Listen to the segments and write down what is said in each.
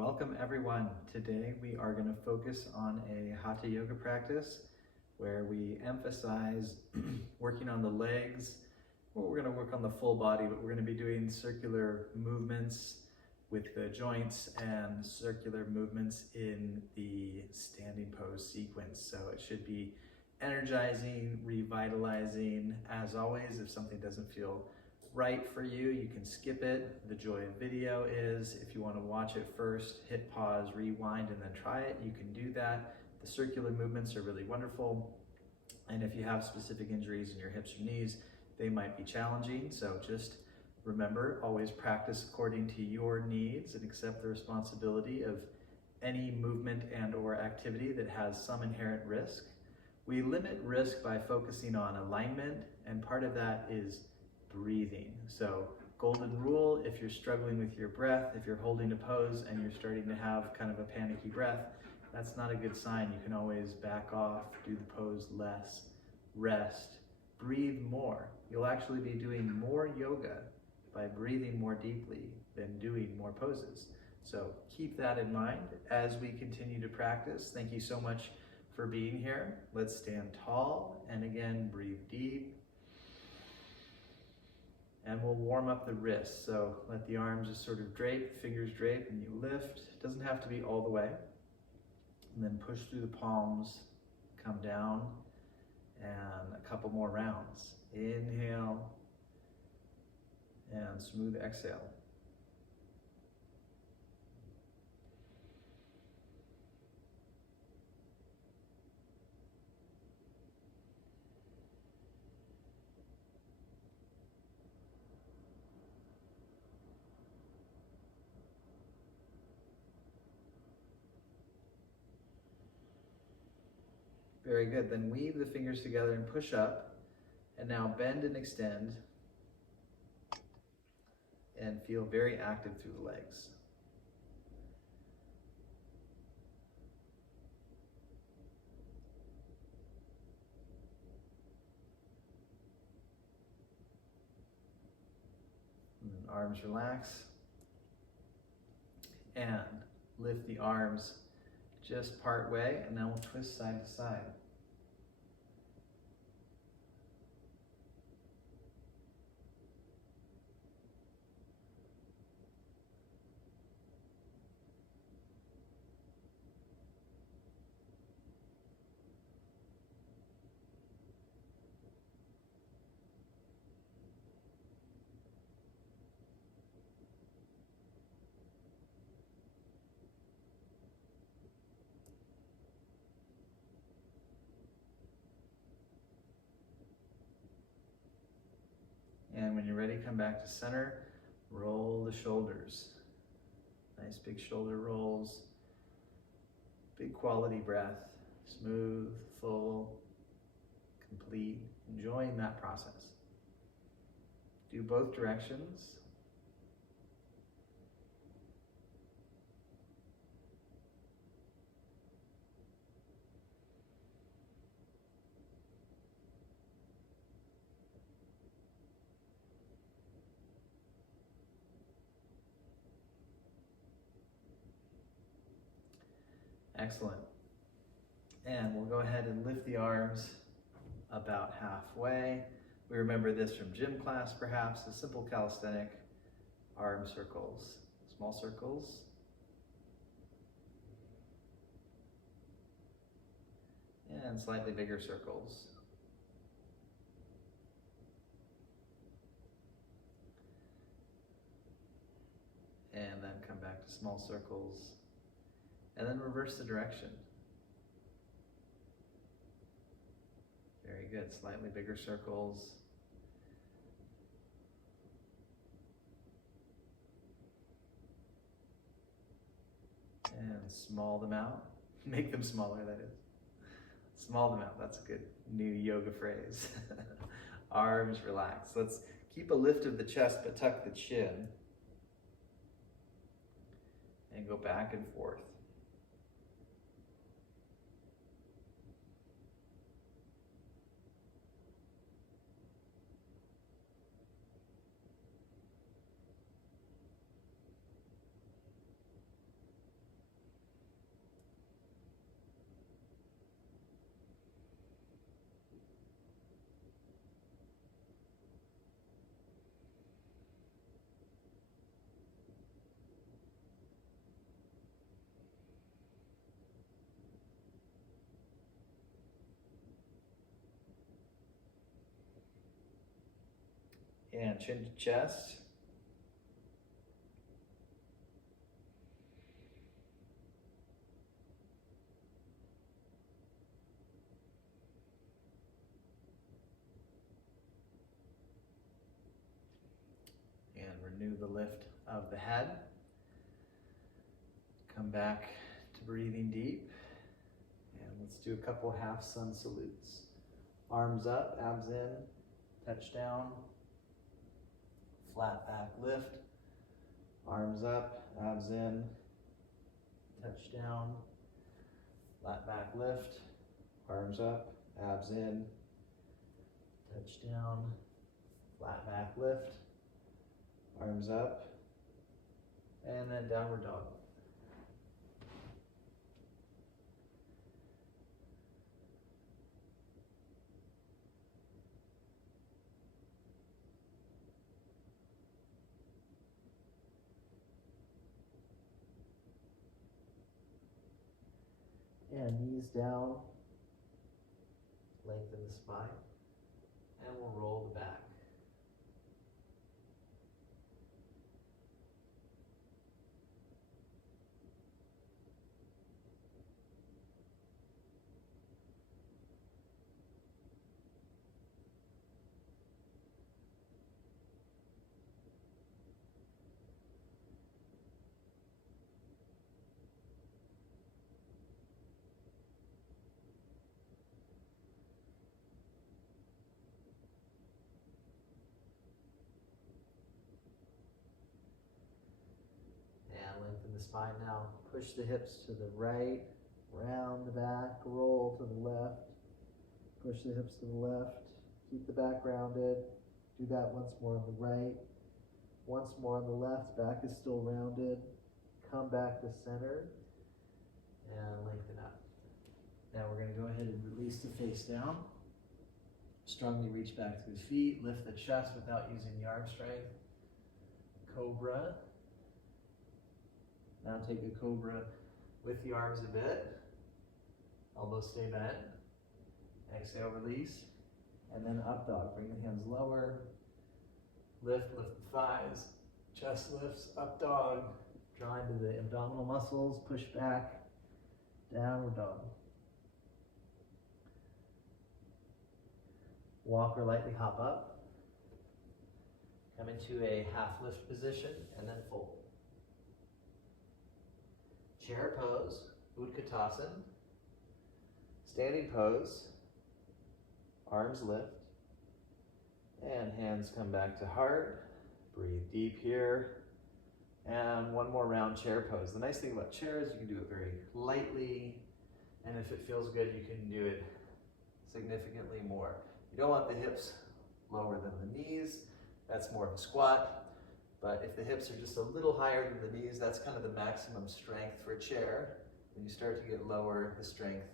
Welcome everyone. Today we are going to focus on a Hatha yoga practice where we emphasize working on the legs. Well, we're going to work on the full body, but we're going to be doing circular movements with the joints and circular movements in the standing pose sequence. So it should be energizing, revitalizing. As always, if something doesn't feel right for you, you can skip it. The joy of video is if you want to watch it first, hit pause, rewind, and then try it, you can do that. The circular movements are really wonderful. And if you have specific injuries in your hips or knees, they might be challenging. So just remember, always practice according to your needs and accept the responsibility of any movement and or activity that has some inherent risk. We limit risk by focusing on alignment, and part of that is breathing. So golden rule, if you're struggling with your breath, if you're holding a pose and you're starting to have kind of a panicky breath, that's not a good sign. You can always back off, do the pose less, rest, breathe more. You'll actually be doing more yoga by breathing more deeply than doing more poses. So keep that in mind as we continue to practice. Thank you so much for being here. Let's stand tall and again, breathe deep. And we'll warm up the wrists. So let the arms just sort of drape, fingers drape, and you lift. It doesn't have to be all the way. And then push through the palms, come down, and a couple more rounds. Inhale, and smooth exhale. Very good. Then weave the fingers together and push up. And now bend and extend. And feel very active through the legs. And then arms relax. And lift the arms just part way, and then we'll twist side to side. And when you're ready, come back to center, roll the shoulders. Nice big shoulder rolls, big quality breath, smooth, full, complete, enjoying that process. Do both directions. Excellent. And we'll go ahead and lift the arms about halfway. We remember this from gym class, perhaps, a simple calisthenic arm circles, small circles. And slightly bigger circles. And then come back to small circles. And then reverse the direction. Very good, slightly bigger circles. And small them out. Make them smaller, that is. Small them out, that's a good new yoga phrase. Arms relaxed. Let's keep a lift of the chest, but tuck the chin. And go back and forth. And chin to chest. And renew the lift of the head. Come back to breathing deep. And let's do a couple half sun salutes. Arms up, abs in, touch down. Flat back lift. Arms up, abs in, touch down. Flat back lift. Arms up, abs in, touch down. Flat back lift. Arms up. And then downward dog. And knees down, lengthen the spine, and we'll roll the back. Lengthen the spine now. Push the hips to the right, round the back, roll to the left. Push the hips to the left. Keep the back rounded. Do that once more on the right. Once more on the left. Back is still rounded. Come back to center and lengthen up. Now we're going to go ahead and release the face down. Strongly reach back through the feet. Lift the chest without using the arm strength. Cobra. Now take a cobra with the arms a bit. Elbows stay bent. Exhale, release. And then up dog. Bring the hands lower. Lift the thighs. Chest lifts, up dog. Draw into the abdominal muscles. Push back. Downward dog. Walk or lightly hop up. Come into a half lift position and then fold. Chair pose, Utkatasana. Standing pose, arms lift, and hands come back to heart. Breathe deep here. And one more round chair pose. The nice thing about chair is you can do it very lightly, and if it feels good, you can do it significantly more. You don't want the hips lower than the knees. That's more of a squat. But if the hips are just a little higher than the knees, that's kind of the maximum strength for a chair. When you start to get lower, the strength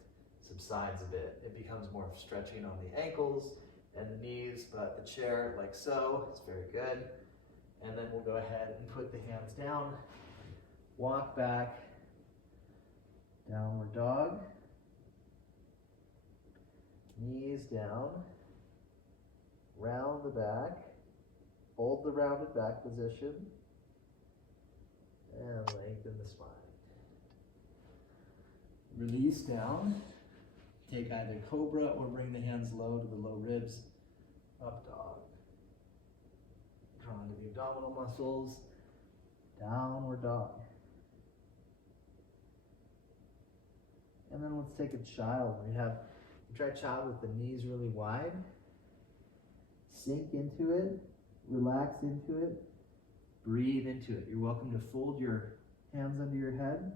subsides a bit. It becomes more stretching on the ankles and the knees, but the chair, like so, it's very good. And then we'll go ahead and put the hands down, walk back, downward dog, knees down, round the back, hold the rounded back position, and lengthen the spine. Release down, take either cobra or bring the hands low to the low ribs, up dog. Draw into the abdominal muscles, downward dog. And then let's take a child. Try child with the knees really wide. Sink into it, relax into it, breathe into it. You're welcome to fold your hands under your head.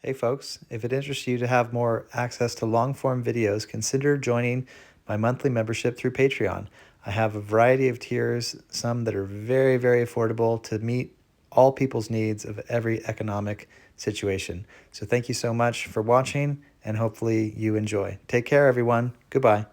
Hey folks, if it interests you to have more access to long-form videos, consider joining my monthly membership through Patreon. I have a variety of tiers, some that are very, very affordable to meet all people's needs of every economic situation. So thank you so much for watching, and hopefully you enjoy. Take care, everyone. Goodbye.